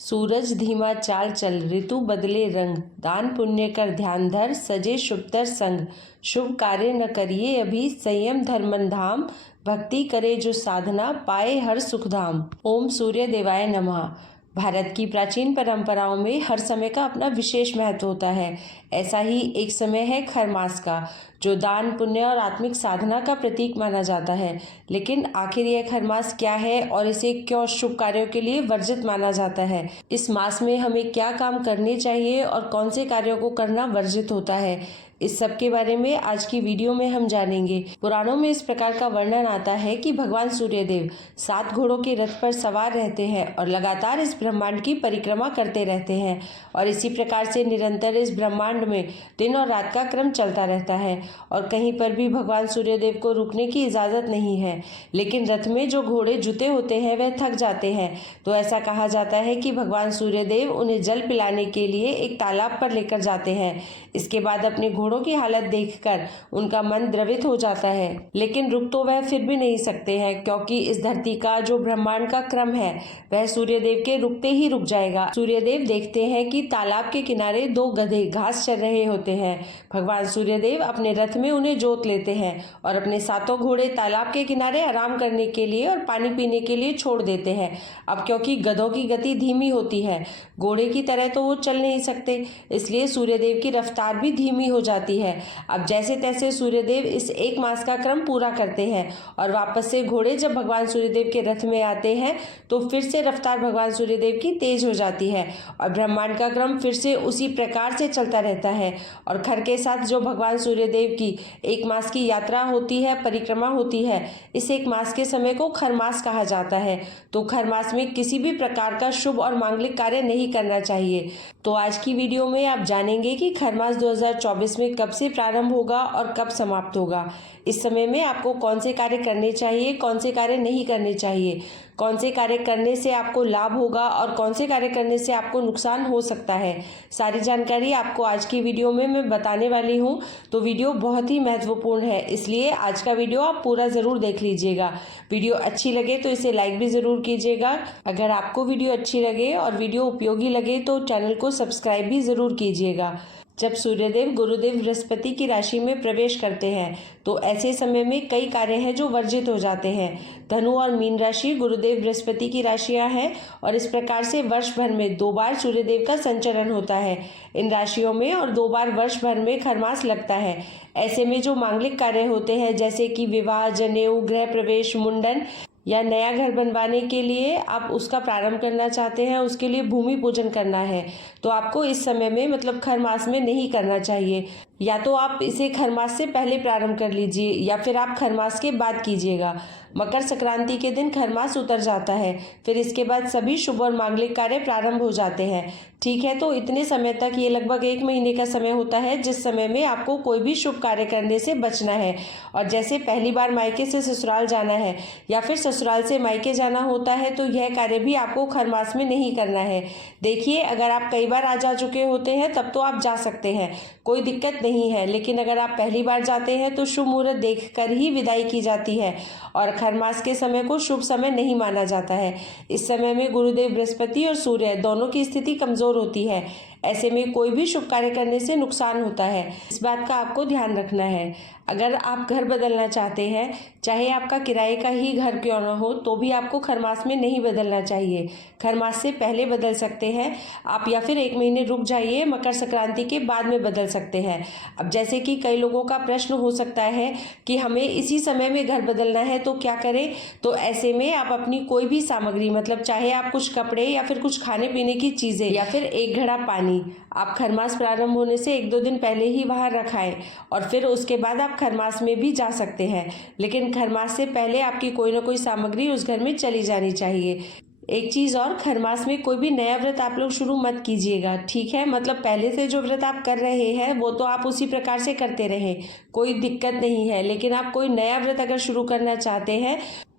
सूरज धीमा चाल चल, ऋतु बदले रंग, दान पुण्य कर ध्यान धर, सजे शुभतर संग। शुभ कार्य न करिए अभी, संयम धर्मन धाम, भक्ति करे जो साधना, पाए हर सुख धाम। ओम सूर्य देवाय नमः। भारत की प्राचीन परंपराओं में हर समय का अपना विशेष महत्व होता है। ऐसा ही एक समय है खरमास का, जो दान पुण्य और आत्मिक साधना का प्रतीक माना जाता है। लेकिन आखिर यह खरमास क्या है और इसे क्यों शुभ कार्यों के लिए वर्जित माना जाता है? इस मास में हमें क्या काम करने चाहिए और कौन से कार्यों को करना वर्जित होता है, इस सब के बारे में आज की वीडियो में हम जानेंगे। पुराणों में इस प्रकार का वर्णन आता है कि भगवान सूर्यदेव 7 घोड़ों के रथ पर सवार रहते हैं और लगातार इस ब्रह्मांड की परिक्रमा करते रहते हैं और इसी प्रकार से निरंतर इस ब्रह्मांड में दिन और रात का क्रम चलता रहता है और कहीं पर भी भगवान सूर्यदेव को रुकने की इजाजत नहीं है। लेकिन रथ में जो घोड़े जुते होते हैं वह थक जाते हैं, तो ऐसा कहा जाता है कि भगवान सूर्यदेव उन्हें जल पिलाने के लिए एक तालाब पर लेकर जाते हैं। इसके बाद अपने घोड़ों की हालत देखकर उनका मन द्रवित हो जाता है, लेकिन रुक तो वह फिर भी नहीं सकते हैं, क्योंकि इस धरती का जो ब्रह्मांड का क्रम है वह सूर्यदेव के रुकते ही रुक जाएगा। सूर्यदेव देखते हैं कि तालाब के किनारे 2 गधे घास चर रहे होते हैं। भगवान सूर्यदेव अपने रथ में उन्हें जोत लेते हैं और अपने 7 घोड़े तालाब के किनारे आराम करने के लिए और पानी पीने के लिए छोड़ देते हैं। अब क्योंकि गधों की गति धीमी होती है, घोड़े की तरह तो वो चल नहीं सकते, इसलिए सूर्यदेव की रफ्तार भी धीमी हो जाती है। अब जैसे तैसे सूर्यदेव इस 1 मास का क्रम पूरा करते हैं और वापस से घोड़े जब भगवान सूर्यदेव के रथ में आते हैं तो फिर से रफ्तार भगवान सूर्यदेव की तेज हो जाती है और ब्रह्मांड का क्रम फिर से उसी प्रकार से चलता रहता है। और खर के साथ जो भगवान सूर्यदेव की 1 मास की यात्रा होती है, परिक्रमा होती है, इस 1 मास के समय को खरमास कहा जाता है। तो खरमास में किसी भी प्रकार का शुभ और मांगलिक कार्य नहीं करना चाहिए। तो आज की वीडियो में आप जानेंगे कि खरमास 2024 में कब से प्रारंभ होगा और कब समाप्त होगा। इस समय में आपको कौन से कार्य करने चाहिए, कौन से कार्य नहीं करने चाहिए, कौन से कार्य करने से आपको लाभ होगा और कौन से कार्य करने से आपको नुकसान हो सकता है, सारी जानकारी आपको आज की वीडियो में मैं बताने वाली हूँ। तो वीडियो बहुत ही महत्वपूर्ण है, इसलिए आज का वीडियो आप पूरा ज़रूर देख लीजिएगा। वीडियो अच्छी लगे तो इसे लाइक भी ज़रूर कीजिएगा। अगर आपको वीडियो अच्छी लगे और वीडियो उपयोगी लगे तो चैनल को सब्सक्राइब भी ज़रूर कीजिएगा। जब सूर्यदेव गुरुदेव बृहस्पति की राशि में प्रवेश करते हैं तो ऐसे समय में कई कार्य हैं जो वर्जित हो जाते हैं। धनु और मीन राशि गुरुदेव बृहस्पति की राशियां हैं और इस प्रकार से वर्ष भर में 2 बार सूर्यदेव का संचरण होता है इन राशियों में और 2 बार वर्ष भर में खरमास लगता है। ऐसे में जो मांगलिक कार्य होते हैं, जैसे कि विवाह, जनेऊ, गृह प्रवेश, मुंडन या नया घर बनवाने के लिए आप उसका प्रारंभ करना चाहते हैं, उसके लिए भूमि पूजन करना है, तो आपको इस समय में मतलब खरमास में नहीं करना चाहिए। या तो आप इसे खरमास से पहले प्रारंभ कर लीजिए या फिर आप खरमास के बाद कीजिएगा। मकर संक्रांति के दिन खरमास उतर जाता है, फिर इसके बाद सभी शुभ और मांगलिक कार्य प्रारंभ हो जाते हैं। ठीक है, तो इतने समय तक, ये लगभग 1 महीने का समय होता है जिस समय में आपको कोई भी शुभ कार्य करने से बचना है। और जैसे पहली बार मायके से ससुराल जाना है या फिर ससुराल से मायके जाना होता है तो यह कार्य भी आपको खरमास में नहीं करना है। देखिए, अगर आप कई बार आ जा चुके होते हैं तब तो आप जा सकते हैं, कोई दिक्कत नहीं है, लेकिन अगर आप पहली बार जाते हैं तो शुभ मुहूर्त देखकर ही विदाई की जाती है और खरमास के समय को शुभ समय नहीं माना जाता है। इस समय में गुरुदेव बृहस्पति और सूर्य दोनों की स्थिति कमजोर होती है। ऐसे में कोई भी शुभ कार्य करने से नुकसान होता है, इस बात का आपको ध्यान रखना है। अगर आप घर बदलना चाहते हैं, चाहे आपका किराए का ही घर क्यों न हो, तो भी आपको खरमास में नहीं बदलना चाहिए। खरमास से पहले बदल सकते हैं आप या फिर 1 महीने रुक जाइए, मकर संक्रांति के बाद में बदल सकते हैं। अब जैसे कि कई लोगों का प्रश्न हो सकता है कि हमें इसी समय में घर बदलना है तो क्या करें, तो ऐसे में आप अपनी कोई भी सामग्री, मतलब चाहे आप कुछ कपड़े या फिर कुछ खाने पीने की चीज़ें या फिर 1 घड़ा पानी, आप खरमास प्रारंभ होने से 1-2 दिन पहले ही बाहर रखाएं और फिर उसके बाद आप खरमास में भी जा सकते हैं। लेकिन खरमास से पहले आपकी कोई ना कोई सामग्री उस घर में चली जानी चाहिए। एक चीज़ और, खरमास में कोई भी नया व्रत आप लोग शुरू मत कीजिएगा, ठीक है। मतलब पहले से जो व्रत आप कर रहे हैं वो तो आप उसी प्रकार से करते रहें, कोई दिक्कत नहीं है। लेकिन आप कोई नया व्रत अगर शुरू करना चाहते हैं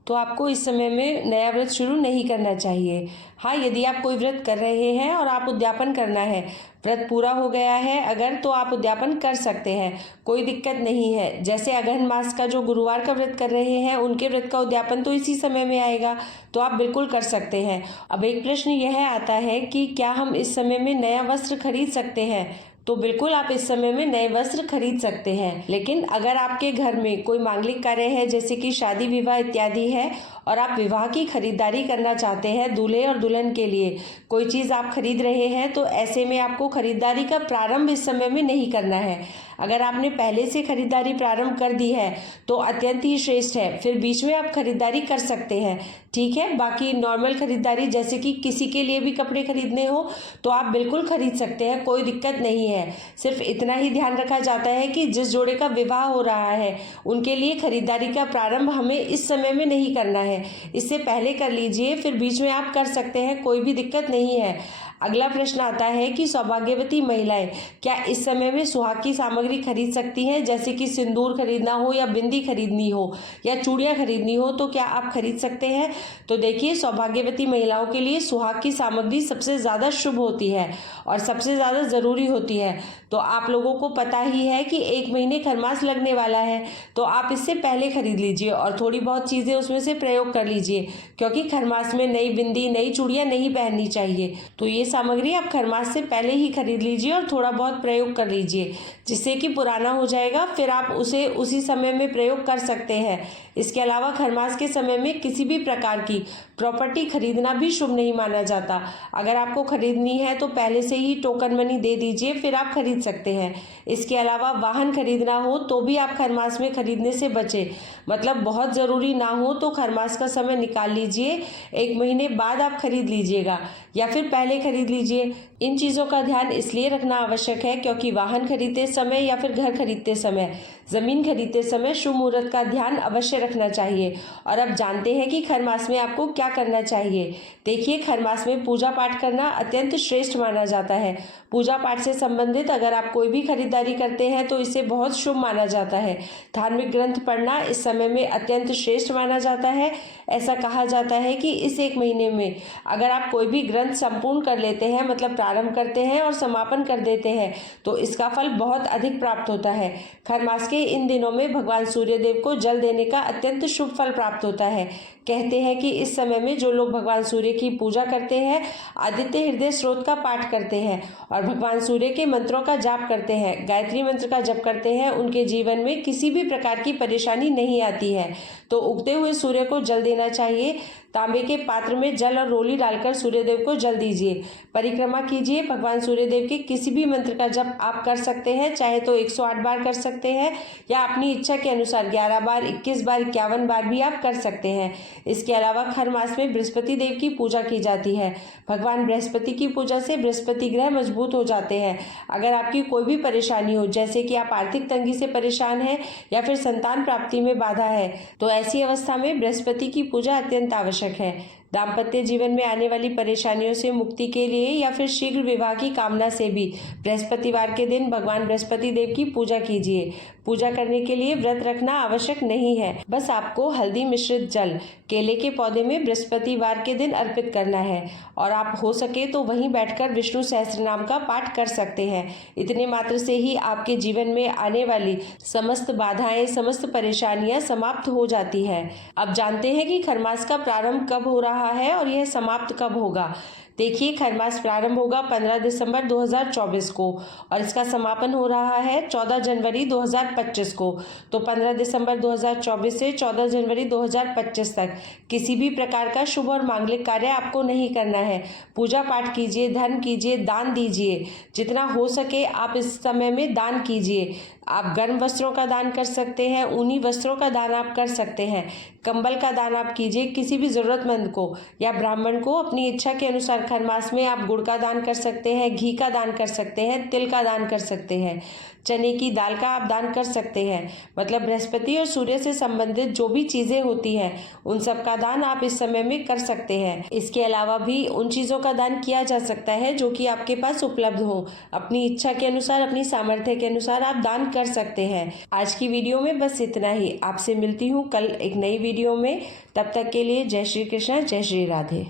तो आपको इस समय में नया व्रत शुरू नहीं करना चाहिए। हाँ, यदि आप कोई व्रत कर रहे हैं और आप उद्यापन करना है, व्रत पूरा हो गया है अगर, तो आप उद्यापन कर सकते हैं, कोई दिक्कत नहीं है। जैसे अगहन मास का जो गुरुवार का व्रत कर रहे हैं, उनके व्रत का उद्यापन तो इसी समय में आएगा, तो आप बिल्कुल कर सकते हैं। अब एक प्रश्न यह आता है कि क्या हम इस समय में नया वस्त्र खरीद सकते हैं? तो बिल्कुल आप इस समय में नए वस्त्र खरीद सकते हैं। लेकिन अगर आपके घर में कोई मांगलिक कार्य है, जैसे कि शादी विवाह इत्यादि है, और आप विवाह की खरीदारी करना चाहते हैं, दूल्हे और दुल्हन के लिए कोई चीज़ आप खरीद रहे हैं, तो ऐसे में आपको खरीदारी का प्रारंभ इस समय में नहीं करना है। अगर आपने पहले से खरीदारी प्रारंभ कर दी है तो अत्यंत ही श्रेष्ठ है, फिर बीच में आप खरीदारी कर सकते हैं, ठीक है। बाकी नॉर्मल खरीदारी, जैसे कि किसी के लिए भी कपड़े खरीदने हो तो आप बिल्कुल खरीद सकते हैं, कोई दिक्कत नहीं है। सिर्फ इतना ही ध्यान रखा जाता है कि जिस जोड़े का विवाह हो रहा है उनके लिए खरीदारी का प्रारंभ हमें इस समय में नहीं करना है, इससे पहले कर लीजिए, फिर बीच में आप कर सकते हैं, कोई भी दिक्कत नहीं है। अगला प्रश्न आता है कि सौभाग्यवती महिलाएं क्या इस समय में सुहाग की सामग्री खरीद सकती हैं, जैसे कि सिंदूर खरीदना हो या बिंदी खरीदनी हो या चूड़ियां खरीदनी हो, तो क्या आप खरीद सकते हैं? तो देखिए, सौभाग्यवती महिलाओं के लिए सुहाग की सामग्री सबसे ज़्यादा शुभ होती है और सबसे ज़्यादा ज़रूरी होती है। तो आप लोगों को पता ही है कि 1 महीने खरमास लगने वाला है, तो आप इससे पहले खरीद लीजिए और थोड़ी बहुत चीज़ें उसमें से प्रयोग कर लीजिए, क्योंकि खरमास में नई बिंदी, नई चूड़ियां नहीं पहननी चाहिए। तो ये सामग्री आप खरमास से पहले ही खरीद लीजिए और थोड़ा बहुत प्रयोग कर लीजिए, जिससे कि पुराना हो जाएगा, फिर आप उसे उसी समय में प्रयोग कर सकते हैं। इसके अलावा खरमास के समय में किसी भी प्रकार की प्रॉपर्टी खरीदना भी शुभ नहीं माना जाता। अगर आपको खरीदनी है तो पहले से ही टोकन मनी दे दीजिए, फिर आप खरीद सकते हैं। इसके अलावा वाहन खरीदना हो तो भी आप खरमास में खरीदने से बचें, मतलब बहुत ज़रूरी ना हो तो खरमास का समय निकाल लीजिए, 1 महीने बाद आप खरीद लीजिएगा या फिर पहले खरीद लीजिए। इन चीज़ों का ध्यान इसलिए रखना आवश्यक है क्योंकि वाहन खरीदते समय या फिर घर खरीदते समय, ज़मीन खरीदते समय शुभ मुहूर्त का ध्यान अवश्य रखना चाहिए। और अब जानते हैं कि खरमास में आपको क्या करना चाहिए। देखिए, खरमास में पूजा पाठ करना अत्यंत श्रेष्ठ माना जाता है। पूजा पाठ से संबंधित अगर आप कोई भी खरीदारी करते हैं तो इसे बहुत शुभ माना जाता है। धार्मिक ग्रंथ पढ़ना इस समय में अत्यंत श्रेष्ठ माना जाता है। ऐसा कहा जाता है कि इस 1 महीने में अगर आप कोई भी ग्रंथ संपूर्ण कर लेते हैं, मतलब प्रारंभ करते हैं और समापन कर देते हैं, तो इसका फल बहुत अधिक प्राप्त होता है। खरमास के इन दिनों में भगवान सूर्यदेव को जल देने का अत्यंत शुभ फल प्राप्त होता है। कहते हैं कि इस समय में जो लोग भगवान सूर्य की पूजा करते हैं, आदित्य हृदय स्रोत का पाठ करते हैं और भगवान सूर्य के मंत्रों का जाप करते हैं, गायत्री मंत्र का जप करते हैं, उनके जीवन में किसी भी प्रकार की परेशानी नहीं आती है। तो उगते हुए सूर्य को जल देना चाहिए। तांबे के पात्र में जल और रोली डालकर सूर्यदेव को जल दीजिए। परिक्रमा कीजिए। भगवान सूर्यदेव के किसी भी मंत्र का जप आप कर सकते हैं, चाहे तो 108 बार कर सकते हैं या अपनी इच्छा के अनुसार 11 बार, 21 बार, 51 बार भी आप कर सकते हैं। इसके अलावा खर मास में बृहस्पति देव की पूजा की जाती है। भगवान बृहस्पति की पूजा से बृहस्पति ग्रह मजबूत हो जाते हैं। अगर आपकी कोई भी परेशानी हो, जैसे कि आप आर्थिक तंगी से परेशान हैं या फिर संतान प्राप्ति में बाधा है, तो ऐसी अवस्था में बृहस्पति की पूजा अत्यंत आवश्यक है। दाम्पत्य जीवन में आने वाली परेशानियों से मुक्ति के लिए या फिर शीघ्र विवाह की कामना से भी बृहस्पतिवार के दिन भगवान बृहस्पति देव की पूजा कीजिए। पूजा करने के लिए व्रत रखना आवश्यक नहीं है, बस आपको हल्दी मिश्रित जल केले के पौधे में बृहस्पतिवार के दिन अर्पित करना है और आप हो सके तो वहीं बैठकर विष्णु सहस्त्र नाम का पाठ कर सकते हैं। इतने मात्र से ही आपके जीवन में आने वाली समस्त बाधाएं, समस्त परेशानियां समाप्त हो जाती हैं। अब जानते हैं कि खरमास का प्रारंभ कब हो रहा है और यह समाप्त कब होगा। देखिए, खरमास प्रारंभ होगा 15 दिसंबर 2024 को और इसका समापन हो रहा है 14 जनवरी 2025 को। तो 15 दिसंबर 2024 से 14 जनवरी 2025 तक किसी भी प्रकार का शुभ और मांगलिक कार्य आपको नहीं करना है। पूजा पाठ कीजिए, धर्म कीजिए, दान दीजिए, जितना हो सके आप इस समय में दान कीजिए। आप गर्म वस्त्रों का दान कर सकते हैं, ऊनी वस्त्रों का दान आप कर सकते हैं, कंबल का दान आप कीजिए किसी भी ज़रूरतमंद को या ब्राह्मण को अपनी इच्छा के अनुसार हर मास में आप गुड़ का दान कर सकते हैं, घी का दान कर सकते हैं, तिल का दान कर सकते हैं, चने की दाल का आप दान कर सकते हैं। मतलब बृहस्पति और सूर्य से संबंधित जो भी चीज़ें होती हैं उन सब का दान आप इस समय में कर सकते हैं। इसके अलावा भी उन चीज़ों का दान किया जा सकता है जो कि आपके पास उपलब्ध हो। अपनी इच्छा के अनुसार, अपनी सामर्थ्य के अनुसार आप दान कर सकते हैं। आज की वीडियो में बस इतना ही। आपसे मिलती हूँ कल एक नई वीडियो में। तब तक के लिए जय श्री कृष्ण, जय श्री राधे।